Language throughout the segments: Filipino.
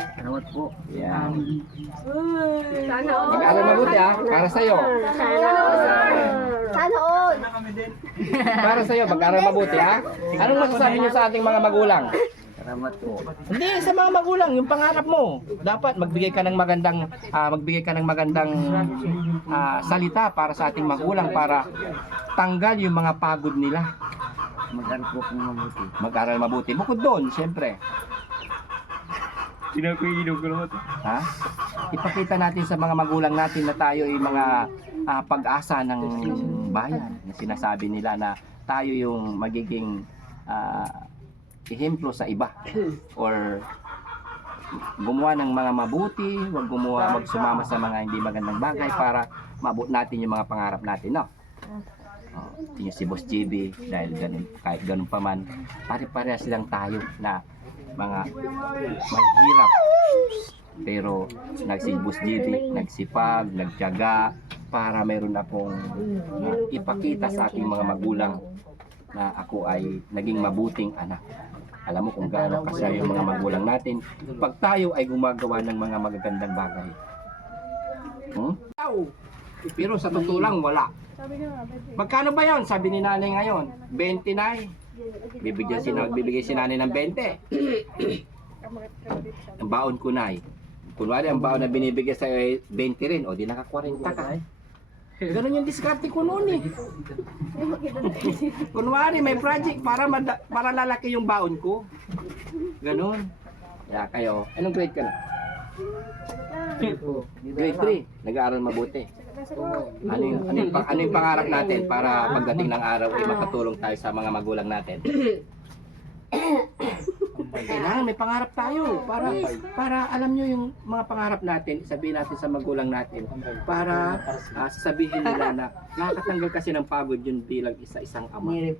Salamat po. Yan. Sana all. Mag-aral mabuti para sa'yo. Sana all. Sana all. Para sa'yo, mag-aral mabuti Anong masasabi niyo sa ating mga magulang? Salamat po. Hindi, sa mga magulang, yung pangarap mo. Dapat magbigay ka ng magandang salita para sa ating magulang para tanggal yung mga pagod nila. Mag-aral po kung mabuti. Mag-aral mabuti. Bukod doon, siyempre. Ha? Ipakita natin sa mga magulang natin na tayo ay mga pag-asa ng bayan. Na sinasabi nila na tayo yung magiging ehemplo sa iba. Or gumawa ng mga mabuti, wag sumama sa mga hindi magandang bagay para maabot natin yung mga pangarap natin, no? Tingin si Boss JB dahil ganun, kahit ganun pa man, pare-pareha silang tayo na mga mahirap, pero si Boss JB nagsipag, nagtiyaga para mayroon akong ipakita sa aking mga magulang na ako ay naging mabuting anak. Alam mo kung gaano kasaya yung mga magulang natin pag tayo ay gumagawa ng mga magagandang bagay. Pero sa totoo lang wala. Magkano ba yon? Sabi ni nanay ngayon, 20 na bibigay si nanay ng 20. Ang baon ko na kunwari ang baon na binibigay sa 20 rin, o di naka 40 ka. Ganun yung diskarte ko noon Kunwari may project para lalaki yung baon ko. Ganun. Kaya kayo, anong grade ka na? Grade 3, nag-aaral mabuti. Ano yung pangarap natin para pagdating ng araw ay makatulong tayo sa mga magulang natin? Kailangan may pangarap tayo para alam nyo yung mga pangarap natin, sabihin natin sa magulang natin para sabihin nila na nakakatanggal kasi ng pagod yun bilang isang ama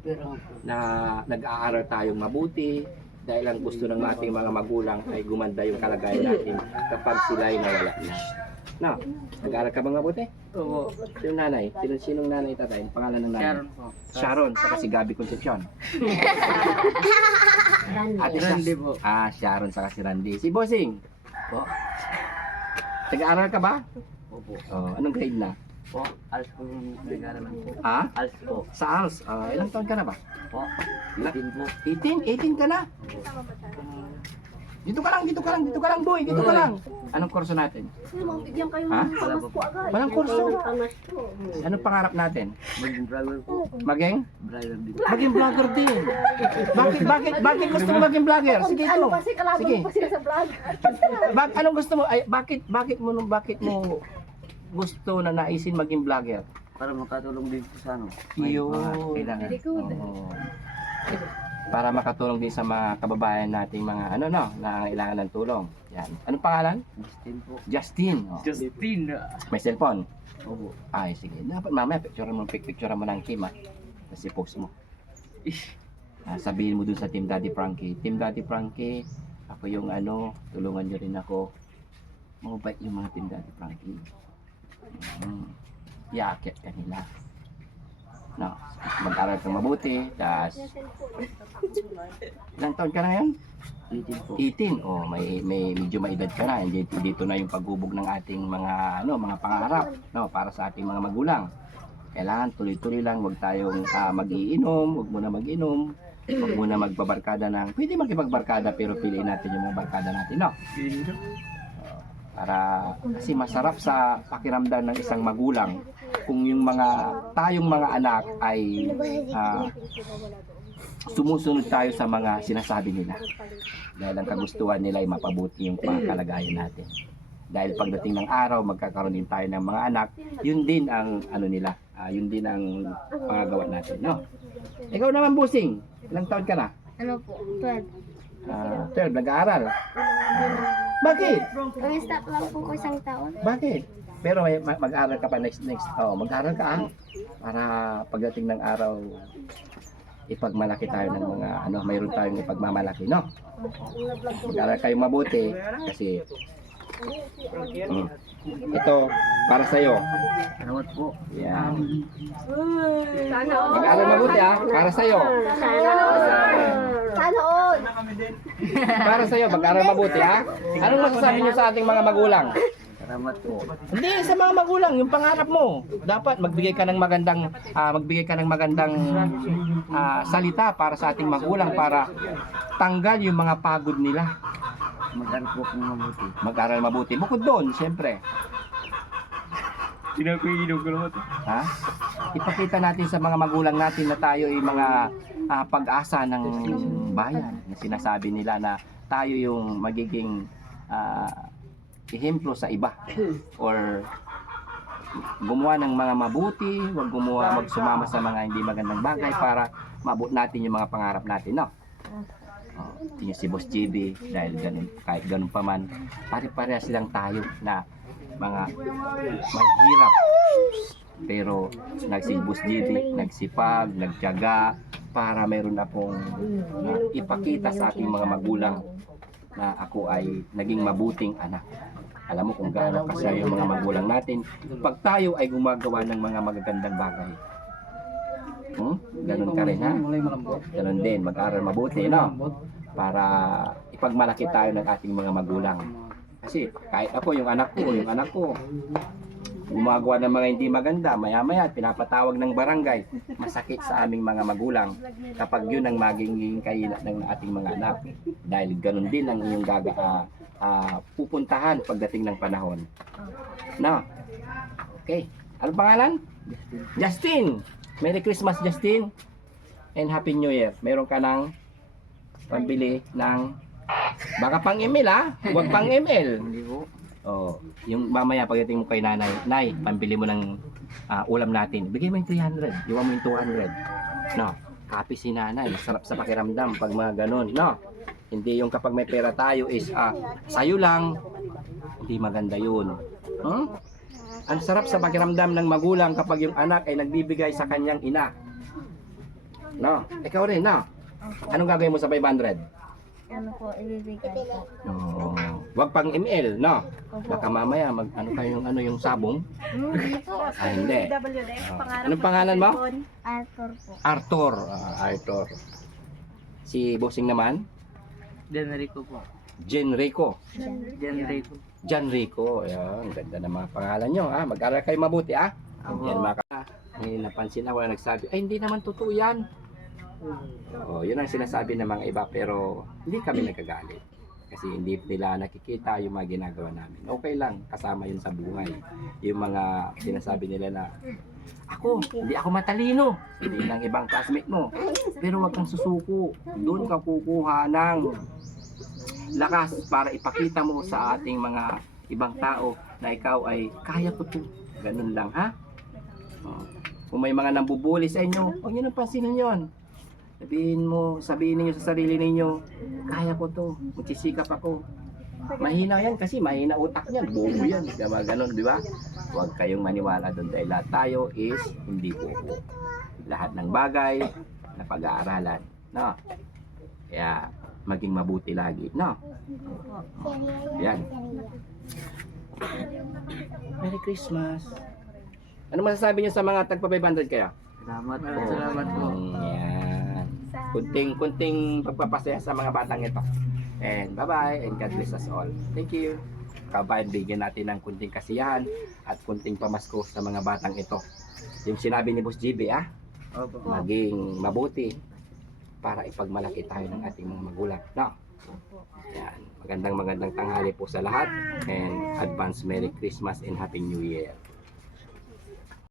na nag-aaral tayong mabuti dahil ang gusto ng ating mga magulang ay gumanda yung kalagayan natin kapag sila ay nawala na. No, nag-aaral ka bang mabuti? Oo. Sinong nanay? Sinong nanay tatay? Pangalan ng nanay? Sharon po. Sharon, saka si Gabi Concepcion. Ate Randy po. Sharon saka si Randy. Si Bossing? Po. Nag-aaral ka ba? Opo. Anong grade na? Po. Alas po yung nag-aaralan po. Alas po. Sa ALS? Ilang taon ka na ba? Po. 18 po. 18? 18 ka na? Dito ka lang boy, dito ka lang. Anong kurso natin? Bigyan kayo Ha? ng pamasko agad. Walang kurso. Pamasko. Anong pangarap natin? Maging driver po. Maging? Driver din. Maging vlogger din. Bakit gusto mo maging vlogger? Sige ito. Ano kasi kalaban Sige. mo pa sila sa vlog? Anong gusto mo? Bakit mo gusto na naisin maging vlogger? Para makatulong din po sa Yun. kailangan. Very good. Oo. Para makatulong din sa mga kababayan nating mga nangangailangan ng tulong. Yan. Anong pangalan? Justin po. Justin. Justin. May cellphone? Opo. Ay, sige. Dapat mamaya picture mo ng Kim kasi post mo. Sabihin mo dun sa Team Daddy Frankie. Team Daddy Frankie, ako yung tulungan nyo rin ako. Mabait yung mga Team Daddy Frankie. Iaakit ka nila. No, mag-aral kang mabuti, tas ilang taon ka na ngayon? 18 po. 18. Oh, may medyo maedad ka na. Dito na yung paghubog ng ating mga mga pangarap, para sa ating mga magulang. Kailangan tuloy-tuloy lang, huwag tayong mag-iinom, huwag muna mag-inom, huwag muna magbabarkada pwede magkipagbarkada pero piliin natin yung mga barkada natin, no? Kasi masarap sa pakiramdam ng isang magulang kung yung tayong mga anak ay sumusunod tayo sa mga sinasabi nila dahil ang kagustuhan nila ay mapabuti yung kalagayan natin. Dahil pagdating ng araw magkakaroon din tayo ng mga anak, yun din ang yun din ang pangagawa natin, no? Ikaw naman, Busing, ilang taon ka na? Ano po? 12. 12, nag-aaral. Bakit? Stop lang po ko isang taon. Bakit? Pero mag-aaral ka pa next. Mag-aaral ka para pagdating ng araw ipagmalaki tayo ng mga mayroon tayong ipagmamalaki, no? Mag-aaral kayo mabuti kasi ito para sa iyo. Salamat po. Yan. Sana all. Mag-aaral mabuti para sa iyo. Sana all. Sana all. Para sa'yo, mag-aral mabuti ha. Anong masasabi niyo sa ating mga magulang? Salamat po. Hindi, sa mga magulang, yung pangarap mo. Dapat magbigay ka ng magandang salita para sa ating magulang para tanggal yung mga pagod nila. Mag-aral po kung mabuti. Mag-aral mabuti. Bukod doon, siyempre. Ha? Ipakita natin sa mga magulang natin na tayo ay mga pag-asa ng bayan. Na sinasabi nila na tayo yung magiging ehemplo sa iba or gumawa ng mga mabuti, wag magsumama sa mga hindi magandang bagay para maabot natin yung mga pangarap natin, no? Tingin si Boss JB dahil ganun, kahit ganun pa man, pare-pareha silang tayo na mga mahirap pero si Boss JB nagsipag, nagtiyaga para mayroon akong ipakita sa ating mga magulang na ako ay naging mabuting anak. Alam mo kung gaano kasaya yung mga magulang natin pag tayo ay gumagawa ng mga magagandang bagay. Ganun ka rin ha? Ganun din, mag-aral mabuti, no? Para ipagmalaki tayo ng ating mga magulang. Kasi kahit ako, yung anak ko, gumagawa ng mga hindi maganda, maya-maya pinapatawag ng barangay. Masakit sa aming mga magulang kapag yun ang magiging kaila ng ating mga anak. Dahil ganun din ang iyong pupuntahan pagdating ng panahon. No? Okay. Ano pangalan? Justin. Merry Christmas, Justin. And Happy New Year. Meron ka ng pambili ng baka pang email ha? Huwag pang email. Hindi po. Oh, yung mamaya pagdating mo kay nanay, nay, pambili mo ng ulam natin. Bigay mo yung 300, iwan mo yung 200. No, happy si nanay, masarap sa pakiramdam pag mga ganun, no? Hindi yung kapag may pera tayo is sayo lang. Hindi maganda yun. Ang sarap sa pakiramdam ng magulang kapag yung anak ay nagbibigay sa kanyang ina. No, ikaw rin, no? Anong gagawin mo sa 500? Ano po, ibibigay po. No, wag pang email, no? Baka mamaya yung sabong. Hindi po. Hindi. Anong pangalan mo? Arthur po. Arthur. Arthur. Si bossing naman? Denrico po. Jenrico. Denrico. Janrico. Ayan, ganda ng mga pangalan nyo. Mag-aral kayo mabuti, ha? Yan mga may napansin na wala nagsabi, ay hindi naman totoo yan. Yun ang sinasabi ng mga iba pero hindi kami nagkagalit. Kasi hindi nila nakikita yung mga ginagawa namin. Okay lang, kasama yun sa buhay. Yung mga sinasabi nila na hindi ako matalino. Hindi ng ibang classmate mo. Pero wag kang susuko. Doon ka kukuha ng lakas para ipakita mo sa ating mga ibang tao na ikaw ay kaya ko to. Ganun lang, ha? Kung may mga nambubuli sa inyo, huwag nyo nang pansinin yun. Sabihin niyo sa sarili ninyo, kaya ko to, magsisikap ako. Mahina yan kasi mahina utak niyan, bobo yan, ganun, di ba? Huwag kayong maniwala doon dahil lahat tayo is hindi bobo. Lahat ng bagay na pag-aaralan, no? Kaya maging mabuti lagi, no? Yan. Merry Christmas. Ano masasabi niyo sa mga tagpa 500 kayo? Salamat po. Salamat po. Yan. Kunting pagpapasaya sa mga batang ito. And bye-bye and God bless us all. Thank you. Kabayan, bigyan natin ng kunting kasiyahan at kunting pamasko sa mga batang ito. Yung sinabi ni Boss JB, Opo. maging mabuti para ipagmalaki tayo ng ating mga magulang. No? Yan. Magandang tanghali po sa lahat and advance Merry Christmas and Happy New Year.